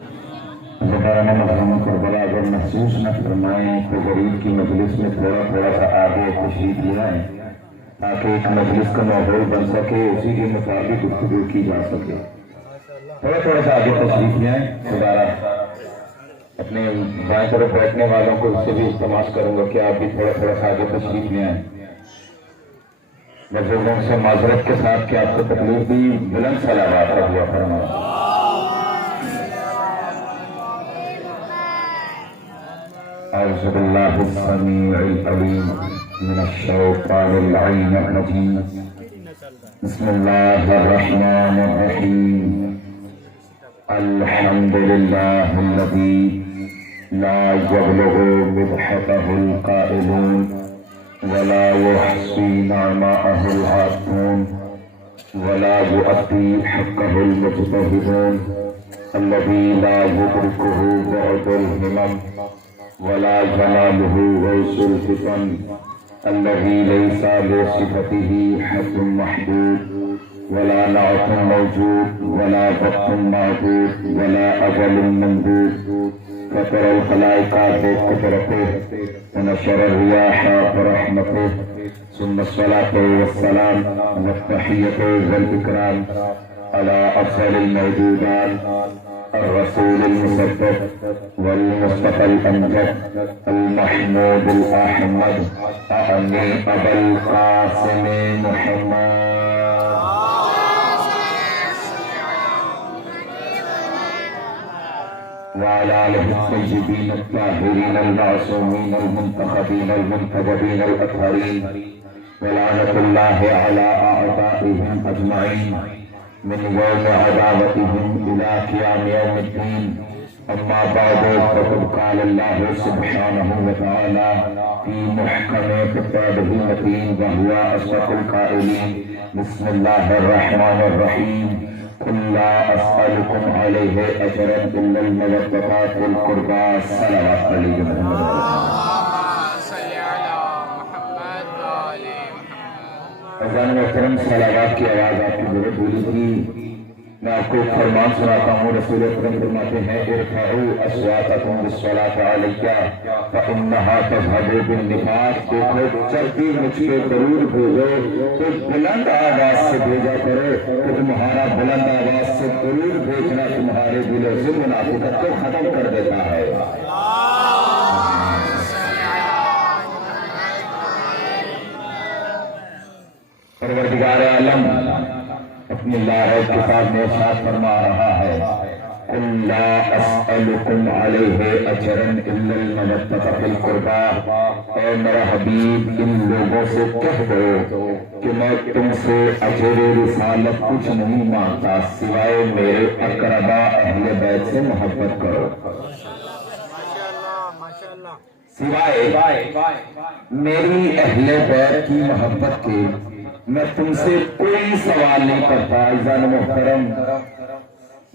زبان مظلوم کربلا اگر محسوس نہ فرمائیں تو غریب کی مجلس میں تھوڑا تھوڑا سا آگے تشریف لائیں تاکہ ایک مجلس کا ماحول بن سکے، اسی کے مطابق گفتگو کی جا سکے۔ تھوڑا تھوڑا سا آگے تشریف لائیں۔ دوبارہ اپنے بائیں طرف بیٹھنے والوں کو اس سے بھی التماس کروں گا کہ آپ بھی تھوڑا تھوڑا سا آگے تشریف لائیں۔ بزرگوں سے معذرت کے ساتھ کہ آپ کو تکلیف دی، بلند صلوات کا دعا فرمائیں۔ اعوذ باللہ السمیع العلیم من الشیطان اللعین الرجیم، بسم اللہ الرحمن الرحیم، الحمد للہ الذی لا يبلغ مدحته القائلون ولا يحصي نعماءه العادون ولا يؤدي حقه المجتهدون الذي لا يدركه بعد الهمم ولا يناله غيث الفتن الذي ليس لصفته حد محدود ولا نعت موجود ولا وقت معدود ولا أجل ممدود فطر الخلائق بقدرته ونشر الرياح برحمته ثم الصلاة والسلام والتحية والإكرام على أفضل الموجودات الرسول المصدق والمصطفى الأمجد المحمود الأحمد أعني أبا القاسم محمد وعلى آله الطيبين الطاهرين المعصومين المنتخبين المنتجبين الأطهرين ولعنة الله على أعدائهم أجمعين من يوم عداوتهم إلى قيام يوم الدين. أما بعد فقد قال الله سبحانه وتعالى في محكم كتابه المتين وهو أصدق القائلين، بسم الله الرحمن الرحيم، قل لا أسألكم عليه أجرا إلا المودة في القربى. صلوات عليه محمد. اذان محترم، صلوات کی آواز آپ کی ضرورت بولی تھی۔ میں آپ کو ایک فرمان سناتا ہوں۔ رسول اکرم فرماتے ہیں ارفعوا اصواتکم بالصلاۃ علی فانھا تذھب بالنفاس۔ دیکھو جب بھی مجھ پہ درود بھیجو تو بلند آواز سے بھیجا کرو کہ تمہارا بلند آواز سے درود بھیجنا تمہارے دلوں سے منافقت کو ختم کر دیتا ہے۔ پروردگار عالم اپنی لاہور کتاب میں ارشاد فرما رہا ہے، قل لا اسألکم علیہ اجرا الا المودۃ فی القربى۔ اے میرا حبیب، ان لوگوں سے کہہ دو کہ میں تم سے اجر رسالت کچھ نہیں مانگتا سوائے میرے اقربا اہل بیت سے محبت کرو، سوائے میری اہل بیت کی محبت کے میں تم سے کوئی سوال نہیں کرتا۔ عزیزان محترم،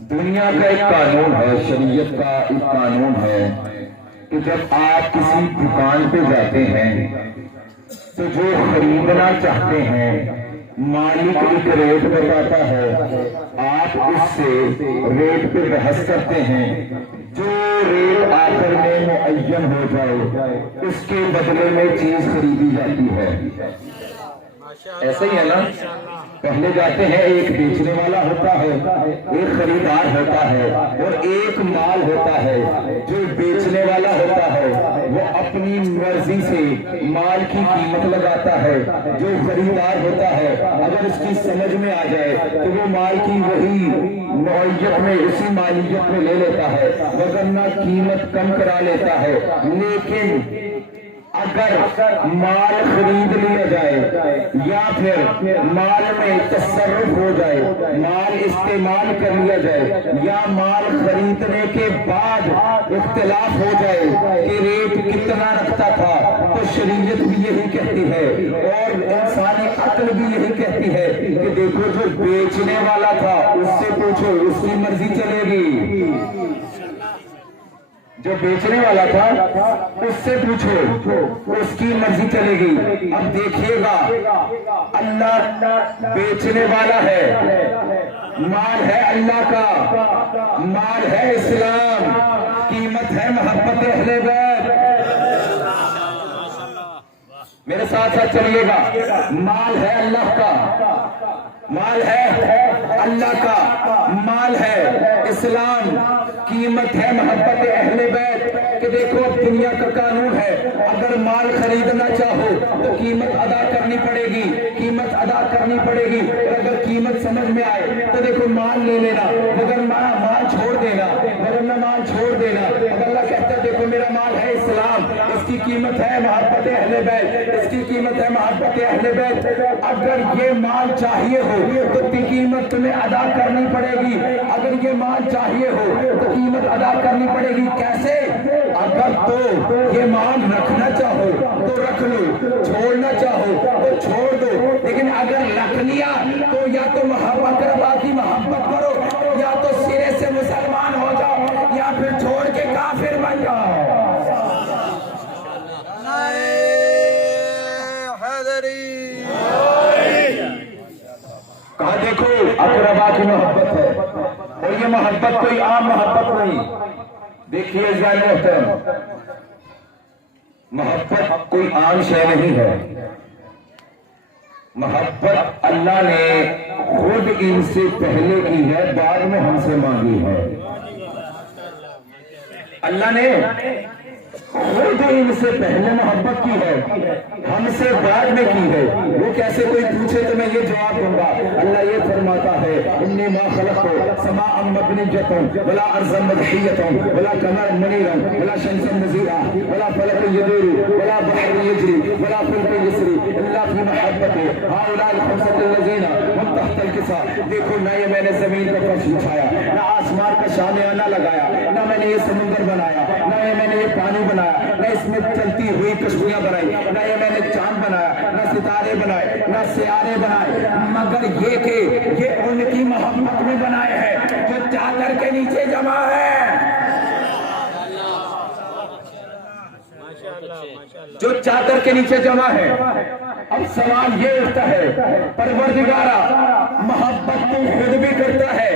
دنیا کا ایک قانون ہے، شریعت کا ایک قانون ہے کہ جب آپ کسی دکان پہ جاتے ہیں تو جو خریدنا چاہتے ہیں مالک ایک ریٹ بتاتا ہے، آپ اس سے ریٹ پہ بحث کرتے ہیں، جو ریٹ آخر میں معین ہو جائے اس کے بدلے میں چیز خریدی جاتی ہے۔ ایسے ہی ہے نا، پہلے جاتے ہیں، ایک بیچنے والا ہوتا ہے، ایک خریدار ہوتا ہے اور ایک مال ہوتا ہے۔ جو بیچنے والا ہوتا ہے وہ اپنی مرضی سے مال کی قیمت لگاتا ہے، جو خریدار ہوتا ہے اگر اس کی سمجھ میں آ جائے تو وہ مال کی وہی نوعیت میں اسی مالیت میں لے لیتا ہے، ورنہ قیمت کم کرا لیتا ہے۔ لیکن اگر مال خرید لیا جائے یا پھر مال میں تصرف ہو جائے، مال استعمال کر لیا جائے یا مال خریدنے کے بعد اختلاف ہو جائے کہ ریٹ کتنا رکھتا تھا، تو شریعت بھی یہی کہتی ہے اور انسانی عقل بھی یہی کہتی ہے کہ دیکھو جو بیچنے والا تھا اس سے پوچھو، اس کی مرضی چلے گی۔ جو بیچنے والا تھا اس سے پوچھو، اس کی مرضی چلے گی۔ اب دیکھیے گا، اللہ بیچنے والا ہے مال ہے اللہ کا، مال ہے اسلام، قیمت ہے محبت اہل بیت۔ میرے ساتھ ساتھ چلیے گا، مال ہے اللہ کا، مال ہے اللہ کا، مال ہے اسلام، قیمت ہے محبت اہل بیت۔ کہ دیکھو دنیا کا قانون ہے، اگر مال خریدنا چاہو تو قیمت ادا کرنی پڑے گی، قیمت ادا کرنی پڑے گی، اور اگر قیمت سمجھ میں آئے تو دیکھو مال لے لینا، مگر مال چھوڑ دینا، ورنہ مال چھوڑ دینا۔ اب اللہ کہتا ہے دیکھو میرا مال ہے اسلام، اس کی قیمت ہے محبت اہل بیت، اس کی قیمت ہے محبت اہل بیت۔ اگر یہ مال چاہیے ہو تو قیمت تمہیں ادا کرنی پڑے گی، اگر یہ مال چاہیے ہو تو قیمت ادا کرنی پڑے گی۔ کیسے؟ اگر تو یہ مال رکھنا چاہو تو رکھ لو، چھوڑنا چاہو تو چھوڑ دو، لیکن اگر رکھ لیا تو یا تو محبت کی محبت کرو، یا تو سرے سے مسلمان ہو جاؤ، یا پھر چھوڑ کے کافر بن جاؤ۔ کہا دیکھو اقربا کی محبت ہے، اور یہ محبت کوئی عام محبت نہیں۔ دیکھیے عزیزان محترم، محبت کوئی عام شے نہیں ہے، محبت اللہ نے خود ان سے پہلے کی ہے، بعد میں ہم سے مانگی ہے۔ اللہ نے خود ان سے پہلے محبت کی ہے، ہم سے بعد میں کی ہے۔ وہ کیسے؟ کوئی پوچھے تو میں یہ جواب دوں گا۔ اللہ یہ فرماتا ہے انی ما خلقت سماء مبنیۃ ولا ارضا مدحیۃ ولا قمرا منیرا ولا شمسا نذیرا ولا فلک یدور ولا بحر یجری ولا فلک یسری الا فی محبت هؤلاء الخمسۃ الذین هم تحت الکساء۔ دیکھو نہ یہ میں نے زمین کا فرش بچھایا، نہ آسمان کا شانیانہ لگایا، نہ میں نے یہ سمندر بنایا، نہ میں نے یہ پانی بنایا، نہ اس میں چلتی ہوئی کشتیاں بنائی، نہ یہ میں نے چاند بنایا، نہ ستارے بنائے، نہ سیارے بنائے، مگر یہ کہ یہ ان کی محبت میں بنائے ہیں جو چادر کے نیچے جمع ہے، جو چادر کے نیچے جمع ہے۔ اب سوال یہ اٹھتا ہے پروردگارا محبت تو خود بھی کرتا ہے،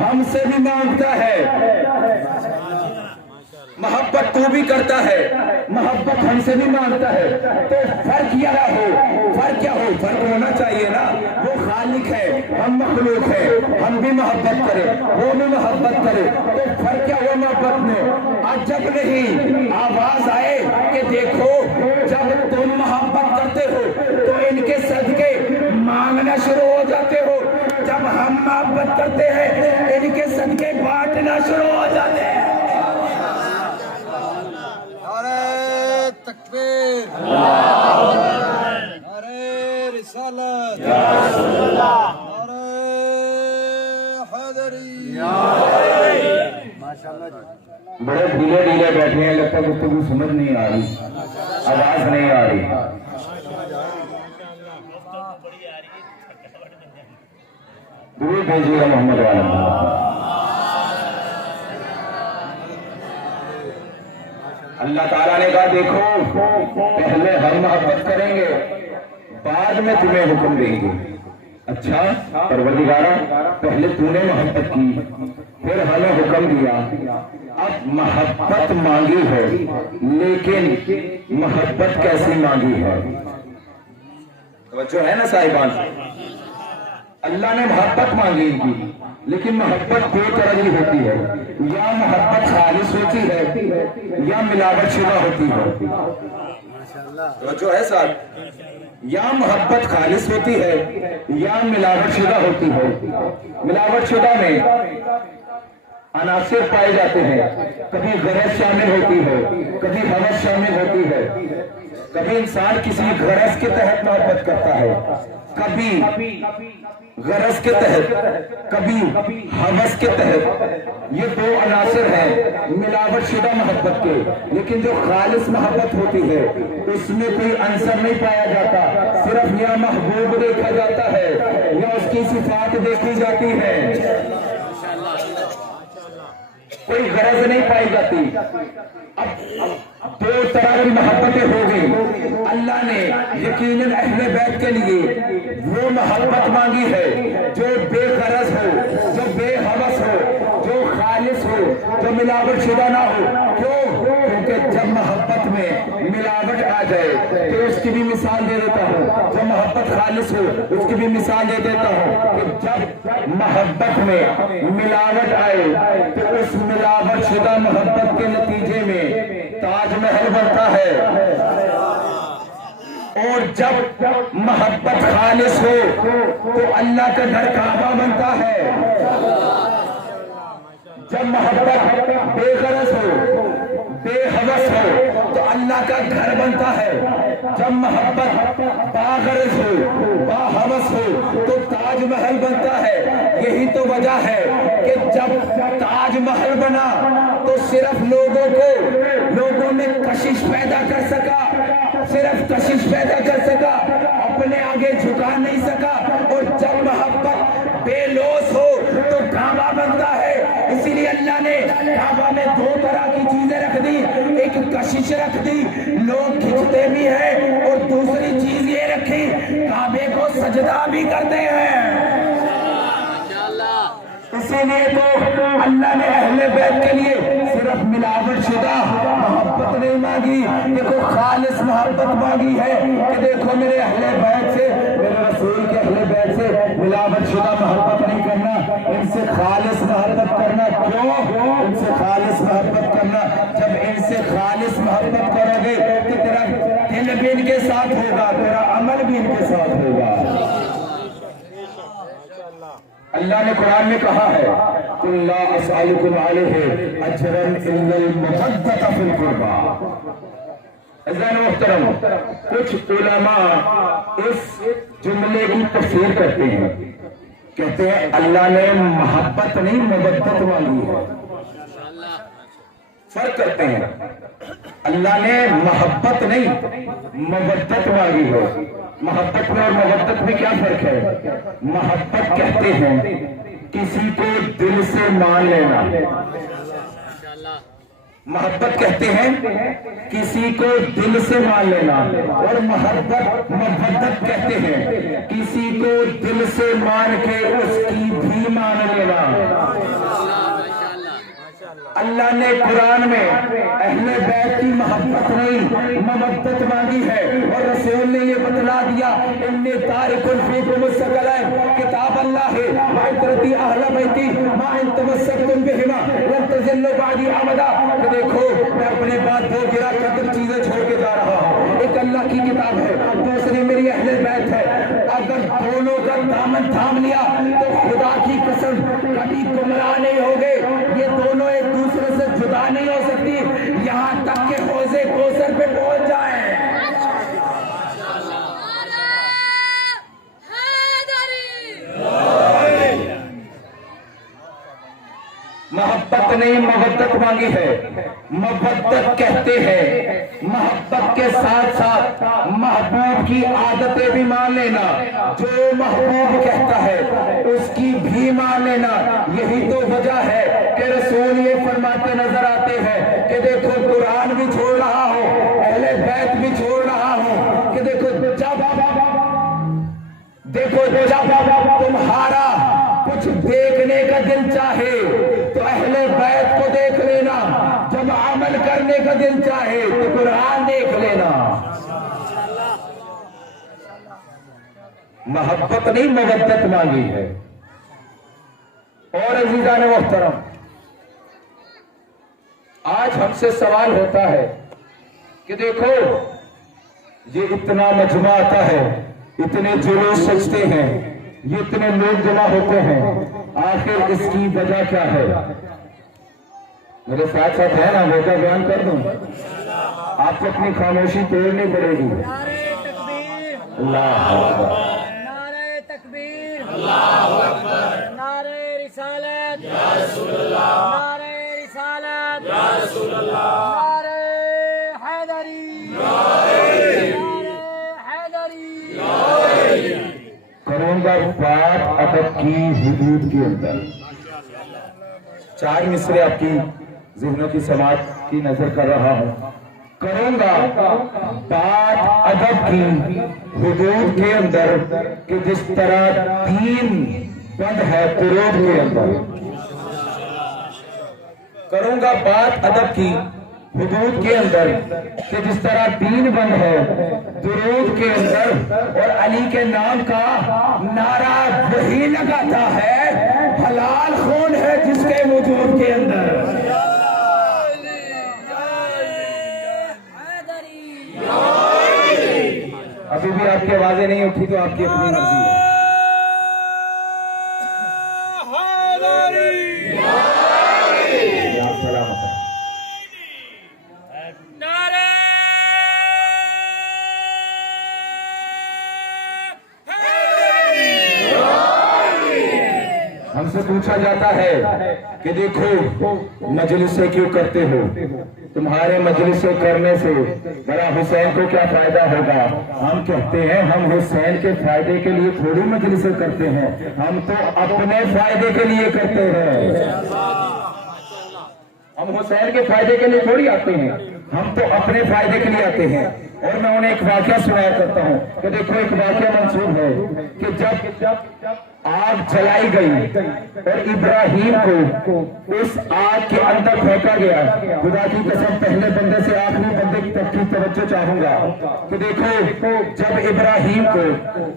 ہم سے بھی مانگتا ہے، محبت تو بھی کرتا ہے، محبت ہم سے بھی مانگتا ہے، تو فرق کیا ہو، فرق کیا ہو؟ فرق ہونا چاہیے نا، وہ خالق ہے، ہم مخلوق ہے، ہم بھی محبت کریں، وہ بھی محبت کرے، تو فرق کیا ہوا محبت میں؟ عجب نہیں آواز آئے کہ دیکھو جب تم محبت کرتے ہو تو ان کے صدقے مانگنا شروع ہو جاتے ہو، جب ہم محبت کرتے ہیں ان کے صدقے بانٹنا شروع ہو جاتے ہیں۔ تکبیر، نعرہ رسالت، نعرہ حیدری۔ بڑے ڈھیلے ڈھیلے بیٹھے ہیں، لگتا ہے گفتگو سمجھ نہیں آ رہی، آواز نہیں آ رہی۔ درود بھیجیے محمد والے۔ اللہ تعالیٰ نے کہا دیکھو پہلے ہم محبت کریں گے، بعد میں تمہیں حکم دیں گے۔ اچھا پروردگارا پہلے تو نے محبت کی، پھر ہمیں حکم دیا، اب محبت مانگی ہے، لیکن محبت کیسی مانگی ہے؟ توجہ ہے نا صاحبان؟ اللہ نے محبت مانگی کی، لیکن محبت دو طرح کی ہوتی ہے، یا محبت خالص ہوتی ہے یا ملاوٹ شدہ ہوتی ہے۔ توجہ ہے ساتھ؟ یا محبت خالص ہوتی ہے یا ملاوٹ شدہ ہوتی ہے۔ ملاوٹ شدہ میں عناصر پائے جاتے ہیں، کبھی غرض شامل ہوتی ہے، کبھی ہوس شامل ہوتی ہے، کبھی انسان کسی غرض کے تحت محبت کرتا ہے، کبھی غرض کے تحت، کبھی ہوس کے تحت۔ یہ دو عناصر ہیں ملاوٹ شدہ محبت کے، لیکن جو خالص محبت ہوتی ہے اس میں کوئی عنصر نہیں پایا جاتا، صرف یا محبوب دیکھا جاتا ہے یا اس کی صفات دیکھی جاتی ہے۔ کوئی غرض نہیں پائی جاتی۔ اب دو طرح کی محبتیں ہو گئی۔ اللہ نے یقیناً اہل بیت کے لیے وہ محبت مانگی ہے جو بے غرض ہو، جو بے ہوس ہو، جو خالص ہو، جو ملاوٹ شدہ نہ ہو۔ کیوں؟ کیونکہ جب محبت میں ملاوٹ آ جائے تو اس کی بھی مثال دے دیتا ہوں، جب محبت خالص ہو اس کی بھی مثال دے دیتا ہوں کہ جب محبت میں ملاوٹ آئے تو اس ملاوٹ شدہ محبت کے نتیجے میں تاج محل بنتا ہے، اور جب محبت خالص ہو تو اللہ کا گھر کعبہ بنتا ہے۔ جب محبت بے غرض ہو، بے ہوس ہو تو اللہ کا گھر بنتا ہے۔ جب محبت باغرض ہو، باہوس ہو تو تاج محل بنتا ہے۔ یہی تو وجہ ہے کہ جب تاج محل بنا تو صرف لوگوں میں کشش پیدا کر سکا، صرف کشش پیدا کر سکا، اپنے آگے جھکا نہیں سکا۔ اور جب محبت بے لوث ہو تو کعبہ بنتا ہے۔ اسی لیے اللہ نے کعبہ میں دو طرح کی چیزیں رکھ دی، ایک کشش رکھ دی، لوگ کھنچتے بھی ہیں، اور دوسری چیز یہ رکھی کعبے کو سجدہ بھی کرتے ہیں۔ اسی لیے تو اللہ نے اہل بیت کے لیے صرف ملاوٹ شدہ محبت نہیں مانگی، دیکھو خالص محبت مانگی ہے کہ دیکھو میرے اہل بیت سے، میرے رسول کے اہل بیت سے ملاوٹ شدہ محبت نہیں کرنا، ان سے خالص محبت کرنا۔ کیوں ان سے خالص محبت کرنا؟ جب ان سے خالص محبت کرو گے تو تیرا دل بھی ان کے ساتھ ہوگا، تیرا عمل بھی ان کے ساتھ ہوگا۔ اللہ نے قرآن میں کہا ہے قُلْ لَا أَسْأَلُكُمْ عَلَيْهِ أَجْرًا إِلَّا الْمَوَدَّةَ فِي الْقُرْبَىٰ۔ عزیزان محترم، کچھ علماء اس جملے کی تفسیر کرتے ہیں، کہتے ہیں اللہ نے محبت نہیں مودت مانگی ہے۔ فرق کرتے ہیں، اللہ نے محبت نہیں مودت مانگی ہے۔ محبت میں اور مودت میں کیا فرق ہے؟ محبت کہتے ہیں کسی کو دل سے مان لینا، محبت کہتے ہیں کسی کو دل سے مان لینا، اور مودت کہتے ہیں کسی کو دل سے مان کے اس کی بھی مان لینا۔ اللہ نے قرآن میں اہل بیت کی محبت نہیں مودت مانگی ہے، اور رسول نے یہ بتلا دیا انی تارک فیکم الثقلین کتاب اللہ وعترتی اہل بیتی ما ان تمسکتم بہما لن تضلوا بعدی ابدا۔ کہ دیکھو میں اپنے بعد دو گرا قدر چیزیں چھوڑ کے جا رہا ہوں، ایک اللہ کی کتاب ہے، دوسری میری اہل بیت ہے۔ اگر دونوں کا دامن تھام لیا تو خدا کی قسم کبھی گمراہ نہیں ہوگے، یہ دونوں ایک دوسرے سے جدا نہیں ہو سکتی یہاں تک کہ حوض کوثر پہ پہنچ جائیں۔ محبت نہیں مودت مانگی ہے۔ مودت کہتے ہیں محبت کے ساتھ ساتھ محبوب کی عادتیں بھی مان لینا، جو محبوب کہتا ہے اس کی بھی مان لینا۔ یہی تو وجہ ہے کہ رسول یہ فرماتے نظر آتے ہیں کہ دیکھو قرآن بھی چھوڑ رہا ہوں، اہل بیت بھی چھوڑ رہا ہوں، کہ دیکھو جب تمہارا کچھ دیکھنے کا دل چاہے تو اہل بیت کو دیکھ لینا، جب عمل کرنے کا دل چاہے تو قرآن دیکھ لینا۔ محبت نہیں مودت مانگی ہے۔ اور عزیزان محترم، آج ہم سے سوال ہوتا ہے کہ دیکھو یہ اتنا مجمع آتا ہے، اتنے جلوس سجتے ہیں، یہ اتنے لوگ جمع ہوتے ہیں، آخر اس کی وجہ کیا ہے؟ میرے ساتھ ساتھ ہے نا، وجہ بیان کر دوں، آپ کو اپنی خاموشی توڑنی پڑے گی۔ اللہ اکبر، نعرہ تکبیر، اللہ اکبر، نعرہ رسالت یا رسول اللہ، نعرہ رسالت یا رسول اللہ، نعرہ حیدری، نعرہ حیدری۔ کروں گا بات ادب کی حدود کے اندر، 4 مصرے آپ کی ذہنوں کی سماعت کی نظر کر رہا ہوں. کروں گا بات ادب کی حدود کے اندر کہ جس طرح دین بند ہے درود کے اندر. کروں گا بات ادب کی حدود کے اندر کہ جس طرح دین بند ہے درود کے اندر. اور علی کے نام کا نعرہ وہی لگاتا ہے حلال خون ہے جس کے وجود کے اندر. ابھی بھی آپ کی آوازیں نہیں اٹھی تو آپ کی اپنی مرضی ہے. آپ سلامت ہیں. ہم سے پوچھا جاتا ہے کہ دیکھو مجلسیں کیوں کرتے ہو, تمہارے مجلسیں کرنے سے بڑا حسین کو کیا فائدہ ہوگا. ہم کہتے ہیں ہم حسین کے فائدے کے لیے تھوڑی مجلسیں کرتے ہیں, ہم تو اپنے فائدے کے لیے کرتے ہیں. ہم حسین کے فائدے کے لیے تھوڑی آتے ہیں, ہم تو اپنے فائدے کے لیے آتے ہیں. اور میں انہیں ایک واقعہ سنایا کرتا ہوں کہ دیکھو ایک واقعہ منسوب ہے کہ جب آگ جلائی گئی اور ابراہیم کو اس آگ کے اندر پھینکا گیا. خدا کی قسم پہلے بندے سے آخری بندے تک کی توجہ چاہوں گا کہ دیکھو جب ابراہیم کو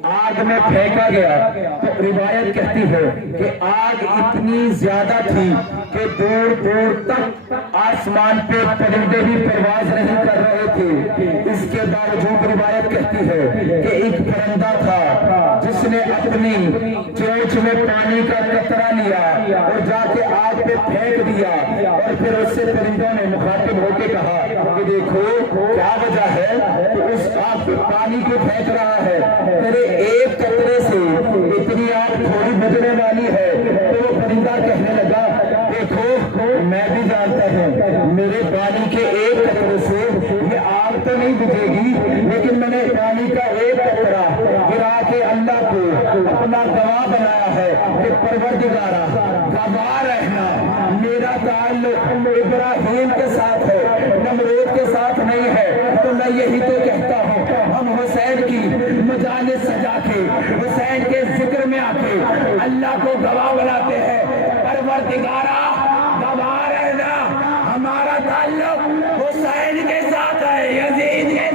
آگ میں پھینکا گیا تو روایت کہتی ہے کہ آگ اتنی زیادہ تھی کہ دور دور تک آسمان پہ پرندے بھی پرواز نہیں کر رہے تھے. اس کے باوجود روایت کہتی ہے کہ ایک پرندہ تھا جس نے اپنی چونچ میں پانی کا قطرہ لیا اور جا کے آگ پہ پھینک دیا. اور پھر اس سے پرندوں نے مخاطب ہو کے کہا کہ دیکھو کیا وجہ ہے کہ اس آگ پہ پانی کو پھینک رہا ہے, تیرے ایک قطرے سے اتنی آگ تھوڑی بجنے والی ہے. تو وہ پرندہ کہنے لگا دیکھو میں بھی جانتا ہوں میرے پانی کے ایک قطرے سے یہ آگ تو نہیں بجھے گی, لیکن میں نے پانی کا ایک قطرہ گرا کے اللہ کو اپنا گواہ بنایا ہے کہ پروردگارا گواہ رہنا میرا تعلق ابراہیم کے ساتھ ہے, نمرود کے ساتھ نہیں ہے. تو میں یہی تو کہتا ہوں ہم حسین کی مجالس سجا کے حسین کے ذکر میں آ کے اللہ کو گواہ بناتے ہیں. پروردگارا گواہ رہنا ہمارا تعلق حسین کے ساتھ ہے, یزید کے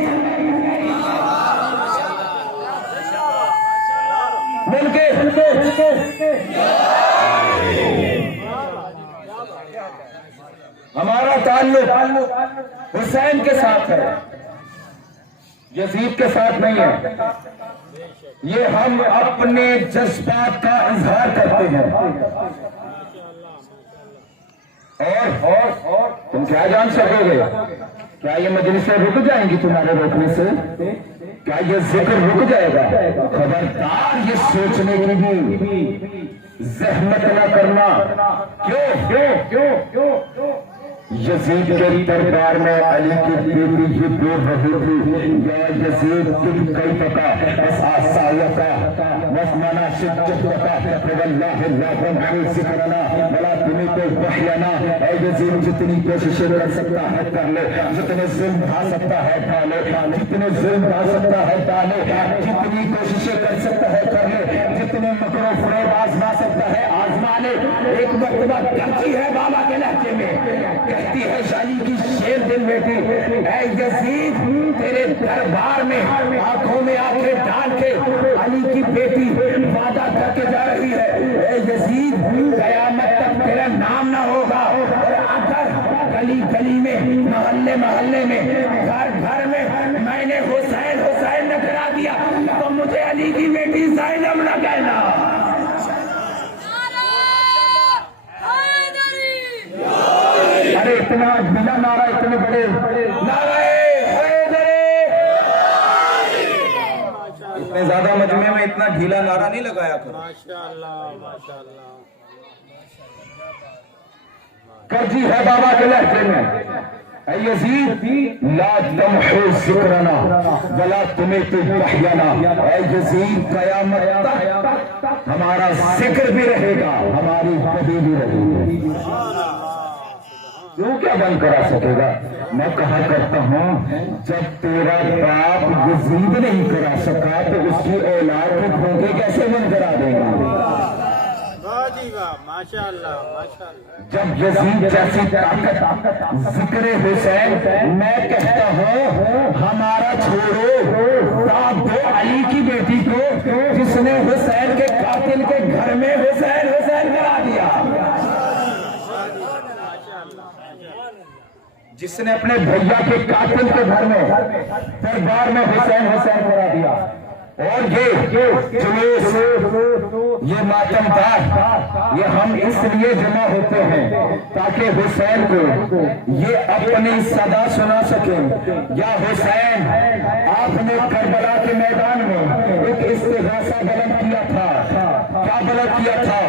مل کے ہمارا تعلق حسین کے ساتھ ہے, یزید کے ساتھ نہیں ہے. یہ ہم اپنے جذبات کا اظہار کرتے ہیں. اور تم کیا جان سکو گے, کیا یہ مجلسیں رک جائیں گی تمہارے روکنے سے, کیا یہ ذکر رک جائے گا. خبردار یہ سوچنے کی بھی زحمت نہ کرنا کیوں یزید کے دربار میں علی کی بیٹی یہ بول رہی تھی یا یزید تم کئی پکا بس آسایتا بس منا شدت پکا واللہ اللہم عن ذکرنا بلا تمہیں تو وحینا. اے یزید جتنی کوششیں کر سکتا ہے کر لے, جتنے ظلم ڈھا سکتا ہے ڈھا لے, جتنے ظلم ڈھا سکتا ہے ڈھا لے, جتنی کوششیں کر سکتا ہے کر لے, جتنے مکر و فریب آزما سکتا ہے آزما لے. ایک مرتبہ کہتی ہے بابا کے لہجے میں, کہتی ہے شالی کی شیر دل بیٹی, اے یزید تیرے دربار میں آنکھوں میں آنکھیں ڈال کے علی کی بیٹی وعدہ کر کے جا رہی ہے, اے یزید قیامت تک تیرا نام نہ ہوگا, اور اگر گلی گلی میں محلے محلے میں گھر گھر میں میں نے حسین حسین نہ کرا دیا تو مجھے علی کی بیٹی زینب نہ کہنا. ارے اتنا بنا نعرہ اتنے بڑے نعرہ اتنے زیادہ مجمع میں اتنا ڈھیلا نعرہ نہیں لگایا کرو. کرجی ہے بابا کے لہجے میں, اے یزید لا تمحو ذکرنا ولا تمیت تحیانا، اے یزید قیامت تک ہمارا ذکر بھی رہے گا، ہماری بدی بھی رہے گی۔ تو کیا بند کرا سکے گا؟ میں کہا کرتا ہوں جب تیرا باپ یزید نہیں کرا سکا تو اس کی اولاد کو بھونکے کیسے بند کرا دے گا؟ جب یزید جیسی طاقت ذکر حسین، میں کہتا ہوں ہمارا چھوڑو، دو علی کی بیٹی کو جس نے حسین کے قاتل کے گھر میں حسین حسین کرا دیا، جس نے اپنے بھیا کے قاتل کے گھر میں دربار میں حسین حسین کرا دیا، اور یہ جلوس، یہ ماتم دار، یہ ہم اس لیے جمع ہوتے ہیں تاکہ حسین کو یہ اپنی صدا سنا سکیں، یا حسین آپ نے کربلا کے میدان میں ایک استغاثہ بلند کیا تھا، کیا بلند کیا تھا؟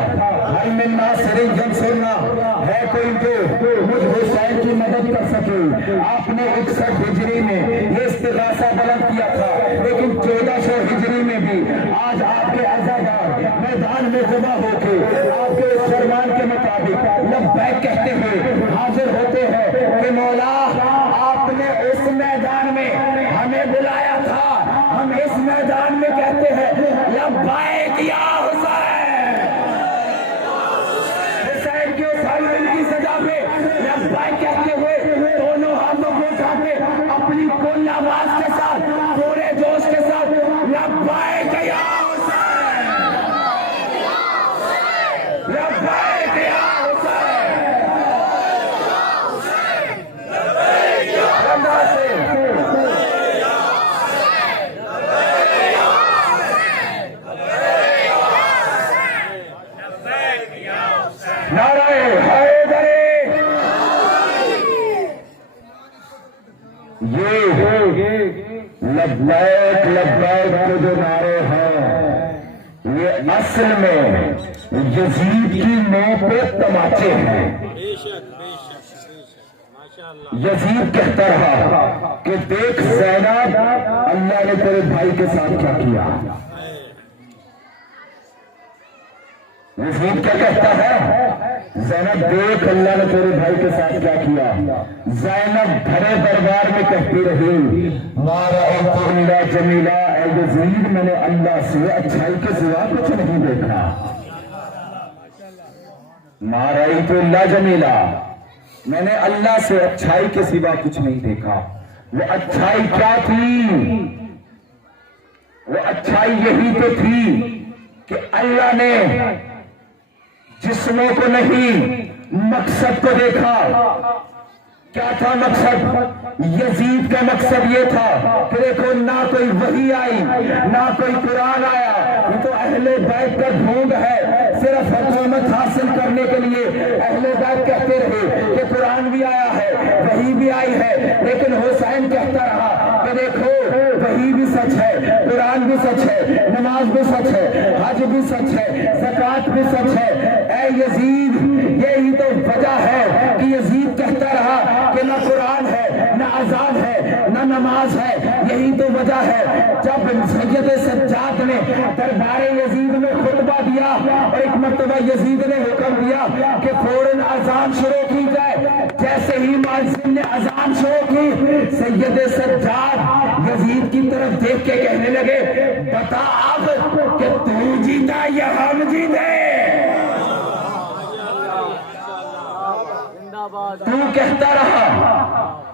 ہل من ناصر ینصرنا، ہے کوئی جو مجھ حسین کی مدد کر سکے؟ آپ نے 61 ہجری میں یہ استغاثہ بلند کیا تھا، لیکن 1400 ہجری میں بھی آج آپ کے عزادار میدان میں جمع ہو کے آپ کے اس فرمان کے مطابق لبیک کہتے ہوئے حاضر ہوتے ہیں کہ مولا آپ نے اس میدان میں ہمیں بلایا تھا، ہم اس میدان میں کہتے ہیں لبیک یا حسین، حسین کی حسین کی سزا پہ لبیک کہتے ہوئے دونوں ہاتھوں کو اٹھا کے اپنی کل آواز کے ساتھ پورے جوش کے ساتھ لبیک یا حسین، لبیک یا حسین، نعرہ حیدری، یہ لبیک لبیک کے جو نعرے ہیں یہ اصل میں یزید کی منہ پہ تماچے ہیں۔ یزید کہتا رہا کہ دیکھ زینب، اللہ نے تیرے بھائی کے ساتھ کیا کیا۔ یزید کیا کہتا ہے؟ زینب دیکھ اللہ نے تیرے بھائی کے ساتھ کیا کیا۔ زینب بھرے دربار میں کہتی رہی ما رأیت الا جمیلا، اے یزید میں نے اللہ سے اچھائی کے سوا کچھ نہیں دیکھا۔ ما رأیت الا جمیلا، میں نے اللہ سے اچھائی کے سوا کچھ نہیں دیکھا۔ وہ اچھائی کیا تھی؟ وہ اچھائی یہی تو تھی کہ اللہ نے جسموں کو نہیں مقصد کو دیکھا۔ کیا تھا مقصد؟ یزید کا مقصد یہ تھا کہ دیکھو نہ کوئی وحی آئی نہ کوئی قرآن آیا، یہ تو اہل بیت کا ڈھونگ ہے، صرف حکومت حاصل کرنے کے لیے اہل بیت کہتے رہے کہ قرآن بھی آیا ہے وحی بھی آئی ہے، لیکن حسین کہتا رہا کہ دیکھو وحی بھی سچ ہے، قرآن بھی سچ ہے، نماز بھی سچ ہے، حج بھی سچ ہے، زکوٰۃ بھی سچ ہے۔ اے یزید، یہی تو وجہ ہے کہ یزید کہتا رہا کہ نہ قرآن ہے نہ اذان ہے نہ نماز ہے۔ یہی تو وجہ ہے جب سید سجاد نے دربار یزید میں خطبہ دیا اور ایک مرتبہ یزید نے حکم دیا کہ فوراً اذان شروع کی جائے، جیسے ہی مؤذن نے اذان شروع کی سید سجاد یزید کی طرف دیکھ کے کہنے لگے بتا اب کہ تو جیتا یا ہم جیتے؟ تو کہتا رہا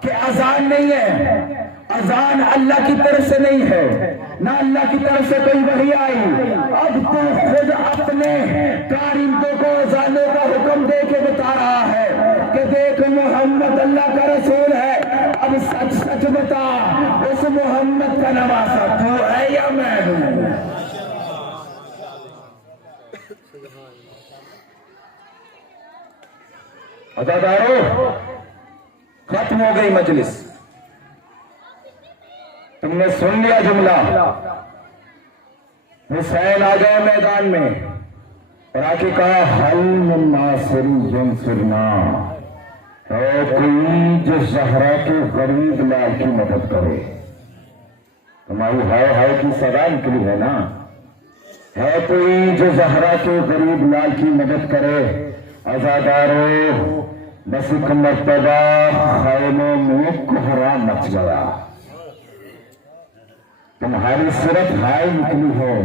کہ اذان نہیں ہے، اذان اللہ کی طرف سے نہیں ہے، نہ اللہ کی طرف سے کوئی وحی آئی۔ اب تو خود اپنے کارندوں کو اذانوں کا حکم دے کے بتا رہا ہے کہ دیکھ محمد اللہ کا رسول ہے، اب سچ سچ بتا اس محمد کا نواسا تو ہے یا میں ہوں؟ عزادارو، ختم ہو گئی مجلس، تم نے سن لیا جملہ۔ حسین آ گئے میدان میں اور آ کے کہا حل من ناصر ینصرنا، ہے کوئی جو زہرا کے غریب لال کی مدد کرے؟ تمہاری ہائے کی صدا نکلی ہے نا. ہے کوئی جو زہرا کے غریب لال کی مدد کرے؟ عزادارو بس ایک مرتبہ خیموں میں کوہرا مچ گیا. تمہاری صورت ہائے نکلی ہے،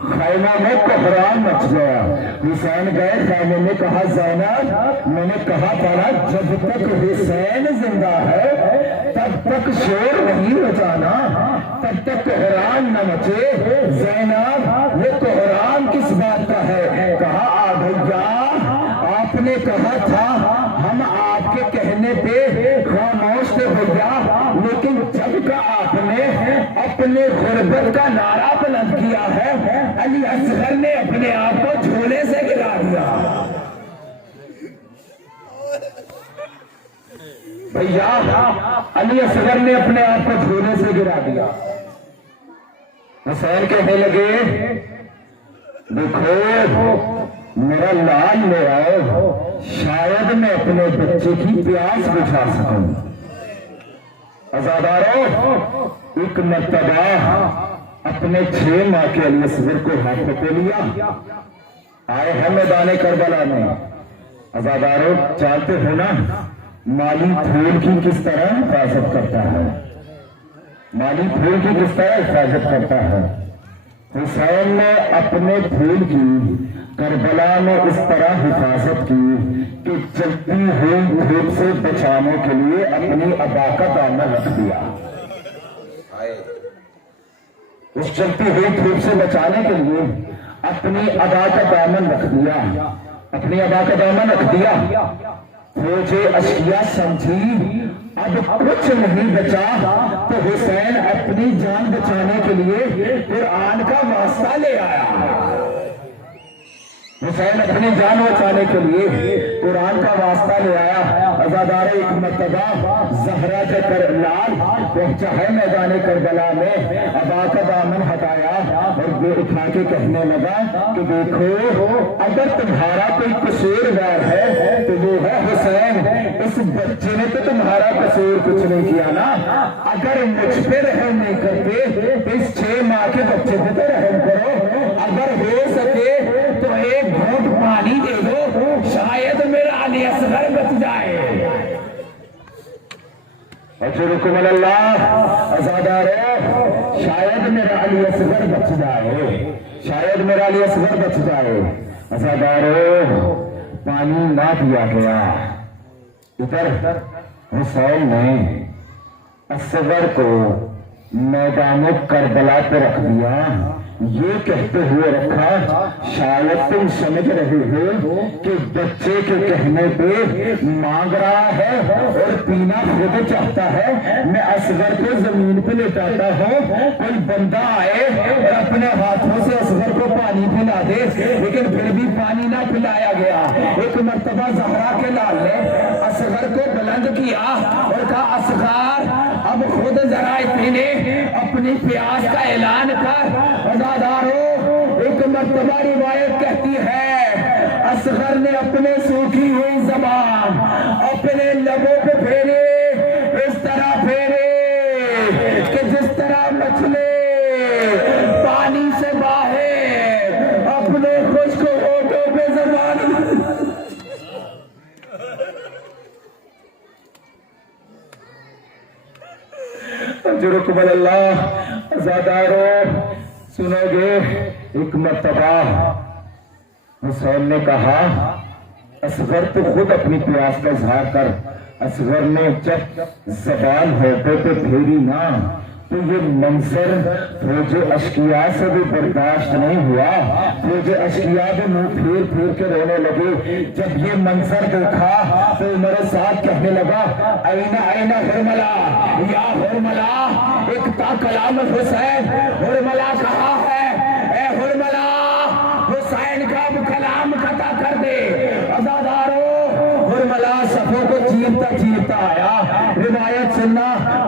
خیمہ میں کوہرام مچ گیا. حسین گئے خیمے میں، کہا زینب میں نے کہا تھا نا جب تک حسین زندہ ہے تب تک شور نہیں مچانا، تب تک کوہرام نہ مچے. زینب یہ کوہرام کس بات کا ہے؟ کہا آ بھیا آپ نے کہا تھا ہم آپ کے کہنے پہ خاموش تھے بھیا، لیکن جب کا آپ نے اپنے غربت کا نعرہ بلند کیا ہے علی اصغر نے اپنے آپ کو جھولے سے گرا دیا. بھیا علی اصغر نے اپنے آپ کو جھولے سے گرا دیا. حسین کہنے لگے دیکھو میرا لال لے آؤ، شاید میں اپنے بچے کی پیاس بجھا سکوں. عزادارو ایک مرتبہ اپنے 6 ماہ کے علی اصغر کو ہاتھوں پہ لیا، آئے ہیں میدان کربلا میں. عزادارو جانتے ہو نا مالی پھول کی کس طرح حفاظت کرتا ہے، مالی پھول کی کس طرح حفاظت کرتا ہے. حسین نے اپنے پھول کی کربلا میں اس طرح حفاظت کی کہ چلتی ہوئی دھوپ سے بچانے کے لیے اپنی ابا کا دامن رکھ دیا. اس چلتی ہوئی دھوپ سے بچانے کے لیے اپنی ابا کا دامن رکھ دیا، اپنی ابا کا دامن رکھ دیا. فوجے اشکیا سمجھی اب کچھ نہیں بچا تو حسین اپنی جان بچانے کے لیے قرآن کا واسطہ لے آیا. حسین اپنی جان بچانے کے لیے قرآن کا واسطہ لے آیا. عزادار ایک مرتبہ زہرا کے لال پہنچا ہے میدان کربلا میں، ابا کا دامن ہٹایا اور وہ اٹھا کے کہنے لگا کہ دیکھو اگر تمہارا کوئی قصور وار ہے تو وہ ہے حسین. اس بچے نے تو تمہارا قصور کچھ نہیں کیا نا، اگر مجھ پہ رحم نہیں کرتے اس 6 ماہ کے بچے پہ تو رحم کرو. اگر ہو سکے تو ایک گھونٹ پانی دے دو، شاید میرا علی اصغر بچ جائے. اجرکم اللہ. عزادارو شاید میرا علی اصغر بچ جائے، شاید میرا علی اصغر بچ جائے. عزادارو پانی نہ دیا گیا. ادھر حسین نے اصغر کو میدان کربلا پہ رکھ دیا، یہ کہتے ہوئے رکھا شاید تم سمجھ رہے ہو کہ بچے کے کہنے پہ مانگ رہا ہے اور پینا خود چاہتا ہے. میں اصغر کو زمین پہ لٹاتا ہوں، کوئی بندہ آئے اور اپنے ہاتھوں سے اصغر کو پانی پلا دے، لیکن پھر بھی پانی نہ پلایا گیا. ایک مرتبہ زہرا کے لال نے اصغر کو بلند کیا اور کہا اصغر اب خود ذرا اتنے اپنی پیاس کا اعلان کر. عزادارو ایک مرتبہ روایت کہتی ہے اصغر نے اپنے سوکھی ہوئی زبان اپنے لبوں پہ پھیرے، اس طرح پھیرے کہ جس طرح مچھلی پانی سے باہر اپنے خشک ہونٹوں پہ زبان. اجرکم اللہ. عزادارو سنو گے ایک مرتبہ حسین نے کہا اصغر تو خود اپنی پیاس کا اظہار کر. اصغر نے جب زبان ہونٹوں پہ پھیری نا تو یہ منظر فوج اشکیا سے بھی برداشت نہیں ہوا. فوج اشکیا بھی منہ پھیر پھیر کے رونے لگے. جب یہ منظر دیکھا تو میرے ساتھ کہنے لگا اینا اینا ہرملا یا ہرملا. ایک تا کلام حسین ہرملا کہا ہے، اے ہرملا حسین کا اب کلام قطع کر دے. عزادارو ہرملا صفوں کو چیرتا چیرتا آیا. روایت سننا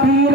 3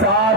7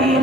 3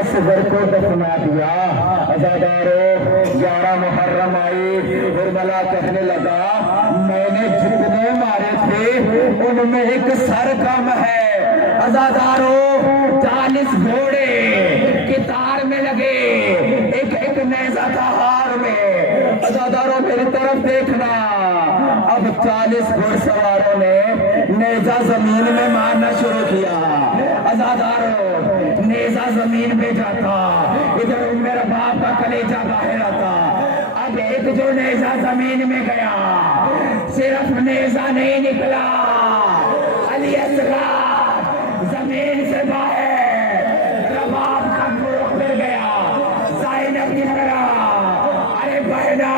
اصغر کو دفنا دیا۔ عزادارو 11 محرم آئی، کربلا کہنے لگا میں نے جتنے مارے تھے ان میں ایک سر کم ہے۔ عزادارو 40 گھوڑے کتار میں لگے، ایک نیزہ تھا ہار میں۔ عزادارو میری طرف دیکھنا، اب 40 گھوڑ سواروں نے نیزہ زمین میں مارنا شروع کیا۔ عزادارو نیزہ زمین پہ جاتا، ادھر میرا باپ کا کلیجہ باہر آتا۔ اب ایک جو نیزہ زمین میں گیا، صرف نیزہ نہیں نکلا، علی اصغر زمین سے باہر رباب کا گروہ پھر گیا۔ زینب کی طرح ارے بہنا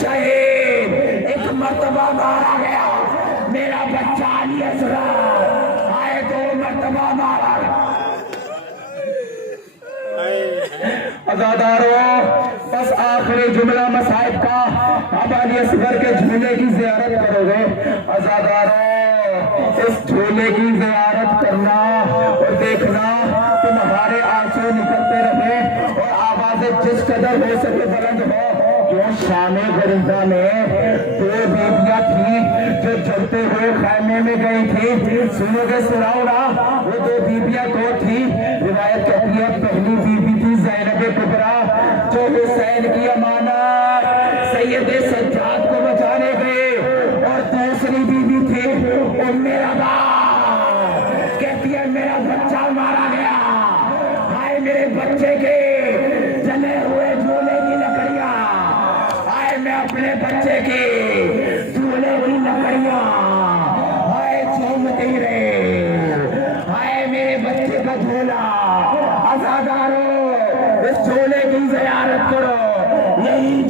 شہید ایک مرتبہ مارا گیا، میرا بچہ علی اصغر آئے 2 مرتبہ مارا گیا۔ عزادارو بس آخری جملہ مصائب کا، اب علی اصغر کے جھولے کی زیارت کرو گے۔ عزادارو اس جھولے کی زیارت کرنا اور دیکھنا تمہارے آنسو نکلتے رہے اور آوازیں جس قدر ہو سکے بلند ہو۔ کیوں شام غریبہ میں 2 بیویاں تھیں جو جلتے ہوئے خیمے میں گئی تھی، سنو گے سناؤ نا، وہ 2 بیویاں تو تھی۔ روایت کہتی ہے پہلی بیوی تھی زینب کبریٰ جو حسین کی امانت سید سجاد کو بچانے گئے، اور دوسری بیوی تھی ام ربا، کہتی ہے میرا بچہ مارا گیا، ہائے میرے بچے کے جلے ہوئے جھولے کی لکڑیاں، ہائے میں اپنے بچے کے جھولے کی لکڑیاں ہائے چومتی رہے، ہائے میرے بچے کا جھولا۔ عزادارو اس جھولے کی زیارت کرو، یہی